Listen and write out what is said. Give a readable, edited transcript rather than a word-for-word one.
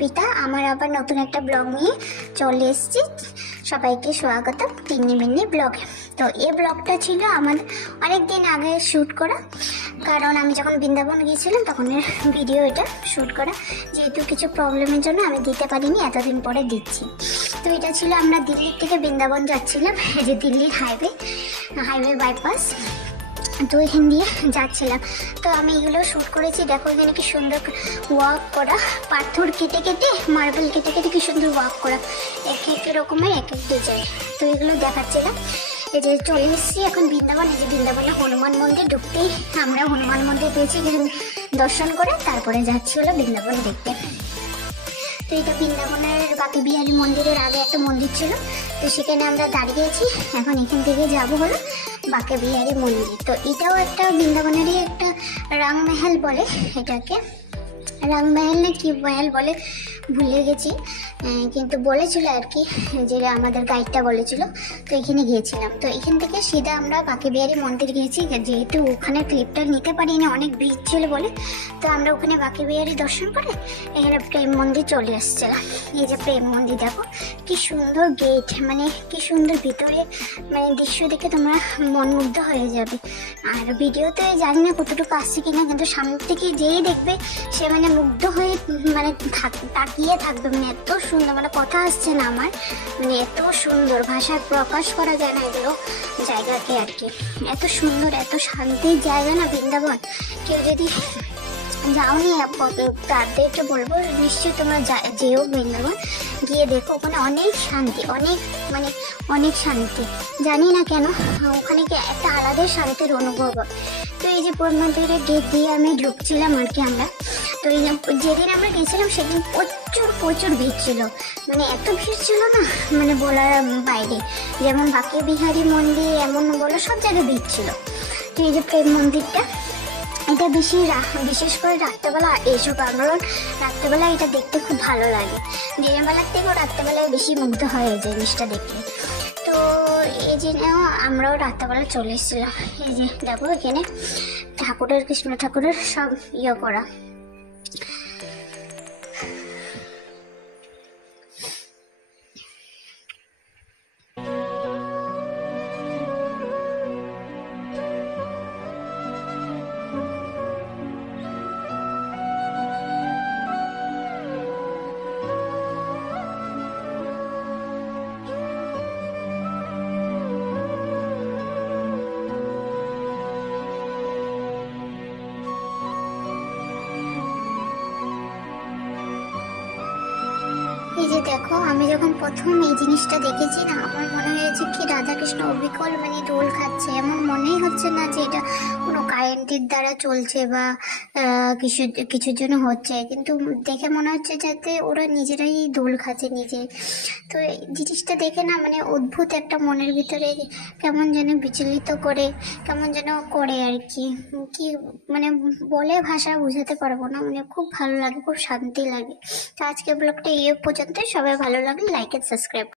অর্পিতা আমার আবার নতুন একটা ব্লগ নিয়ে চলে এসেছি। সবাইকে স্বাগত তিন্নি মিন্নি ব্লগে। তো এই ব্লগটা ছিল আমার অনেক দিন আগে শ্যুট করা, কারণ আমি যখন বৃন্দাবন গিয়েছিলাম তখন ভিডিও এটা শ্যুট করা, যেহেতু কিছু প্রবলেমের জন্য আমি দিতে পারিনি, এতদিন পরে দিচ্ছি। তো এটা ছিল আমরা দিল্লির থেকে বৃন্দাবন যাচ্ছিলাম, এই যে দিল্লির হাইওয়ে বাইপাস, তো এখান দিয়ে যাচ্ছিলাম। তো আমি এগুলো শ্যুট করেছি। দেখো এখানে কি সুন্দর ওয়াক করা, পাথর কেটে কেটে মার্বেল কেটে কেটে কি সুন্দর ওয়াক করা, এক এক রকমের এক এক ডিজাইন। তো এগুলো দেখাচ্ছিলাম। এই যে চলে এসেছি এখন বৃন্দাবন। এই যে বৃন্দাবনে হনুমান মন্দির, ঢুকতেই আমরা হনুমান মন্দির পেয়েছি, দর্শন করে তারপরে যাচ্ছি হলো বৃন্দাবন দেখতে। তো এটা বৃন্দাবনের বাকি বিহারী মন্দিরের আগে একটা মন্দির ছিল, তো সেখানে আমরা দাঁড়িয়েছি। এখন এখান থেকে যাব হলো বাকি বিহারী মন্দির। তো এটাও একটা বৃন্দাবনেরই একটা রাংমহল বলে, এটাকে রাংমহল না কি মহল বলে ভুলে গেছি, কিন্তু বলেছিল আর কি, যে আমাদের গাইডটা বলেছিল। তো এখানে গিয়েছিলাম। তো এখান থেকে সিধা আমরা বাকি বিহারী মন্দির গিয়েছি, যেহেতু ওখানে ক্লিপটা নিতে পারিনি, অনেক ভিড় ছিল বলে। তো আমরা ওখানে বাকি বিহারী দর্শন করে এখানে প্রেম মন্দির চলে এসেছিলাম। এই যে প্রেম মন্দির, দেখো কি সুন্দর গেট, মানে কি সুন্দর ভিতরে, মানে দৃশ্য দেখে তোমরা মনমুগ্ধ হয়ে যাবে। আর ভিডিওতে জানি না কতটুকু আসছে কিনা, কিন্তু সামনে থেকে যেই দেখবে সে মানে মুগ্ধ হয়ে মানে তাকিয়ে থাকবে, মানে এত সুন্দর, মানে কথা আসছে না আমার, মানে এত সুন্দর, ভাষায় প্রকাশ করা যায় না এগুলো জায়গাকে আর কি। এত সুন্দর, এত শান্তির জায়গা না বৃন্দাবন। কেউ যদি যাওনি তাদেরকে বলবো নিশ্চয়ই তোমরা যেও বৃন্দাবন, গিয়ে দেখো, ওখানে অনেক শান্তি, অনেক মানে অনেক শান্তি। জানি না কেন ওখানে কি একটা আলাদা শান্তির অনুভব হয়। তো এই যে প্রেম মন্দিরের গেট দিয়ে আমি ঢুকছিলাম আর কি আমরা। তো যেদিন আমরা গেছিলাম সেদিন প্রচুর ভিড় ছিল, মানে এত ভিড় ছিল না মানে বলার বাইরে। যেমন বাকি বিহারী মন্দির এমন বলো, সব জায়গায় ভিড় ছিল। তো এই যে প্রেম মন্দিরটা, এটা বিশেষ করে রাত্রেবেলা এসো, কারণ রাত্রেবেলা এটা দেখতে খুব ভালো লাগে। দিনের বেলার থেকেও রাত্রেবেলায় বেশি মুগ্ধ হয় এই জিনিসটা দেখতে। তো এই জন্য আমরাও রাত্রেবেলা চলে এসেছিলাম। এই যে দেখো এখানে ঠাকুরের, কৃষ্ণ ঠাকুরের সব করা। এই যে দেখো, আমি যখন প্রথম এই জিনিসটা দেখেছি না, আমার মনে হয়েছে কি রাধাকৃষ্ণ অবিকল মানে দোল খাচ্ছে, এমন মনেই হচ্ছে না যে এটা কোনো কারেন্টের দ্বারা চলছে বা কিছুর জন্য হচ্ছে, কিন্তু দেখে মনে হচ্ছে যাতে ওরা নিজেরাই দোল খাচ্ছে নিজে। তো এই জিনিসটা দেখে না মানে অদ্ভুত একটা মনের ভিতরে কেমন যেন বিচলিত করে, কেমন যেন করে আর কি, কি মানে বলে ভাষা বোঝাতে পারবো না, মানে খুব ভালো লাগে, খুব শান্তি লাগে। তো আজকে ব্লগটা এই পর্যন্ত। সবাই ভালো লাগলে লাইক এন্ড সাবস্ক্রাইব।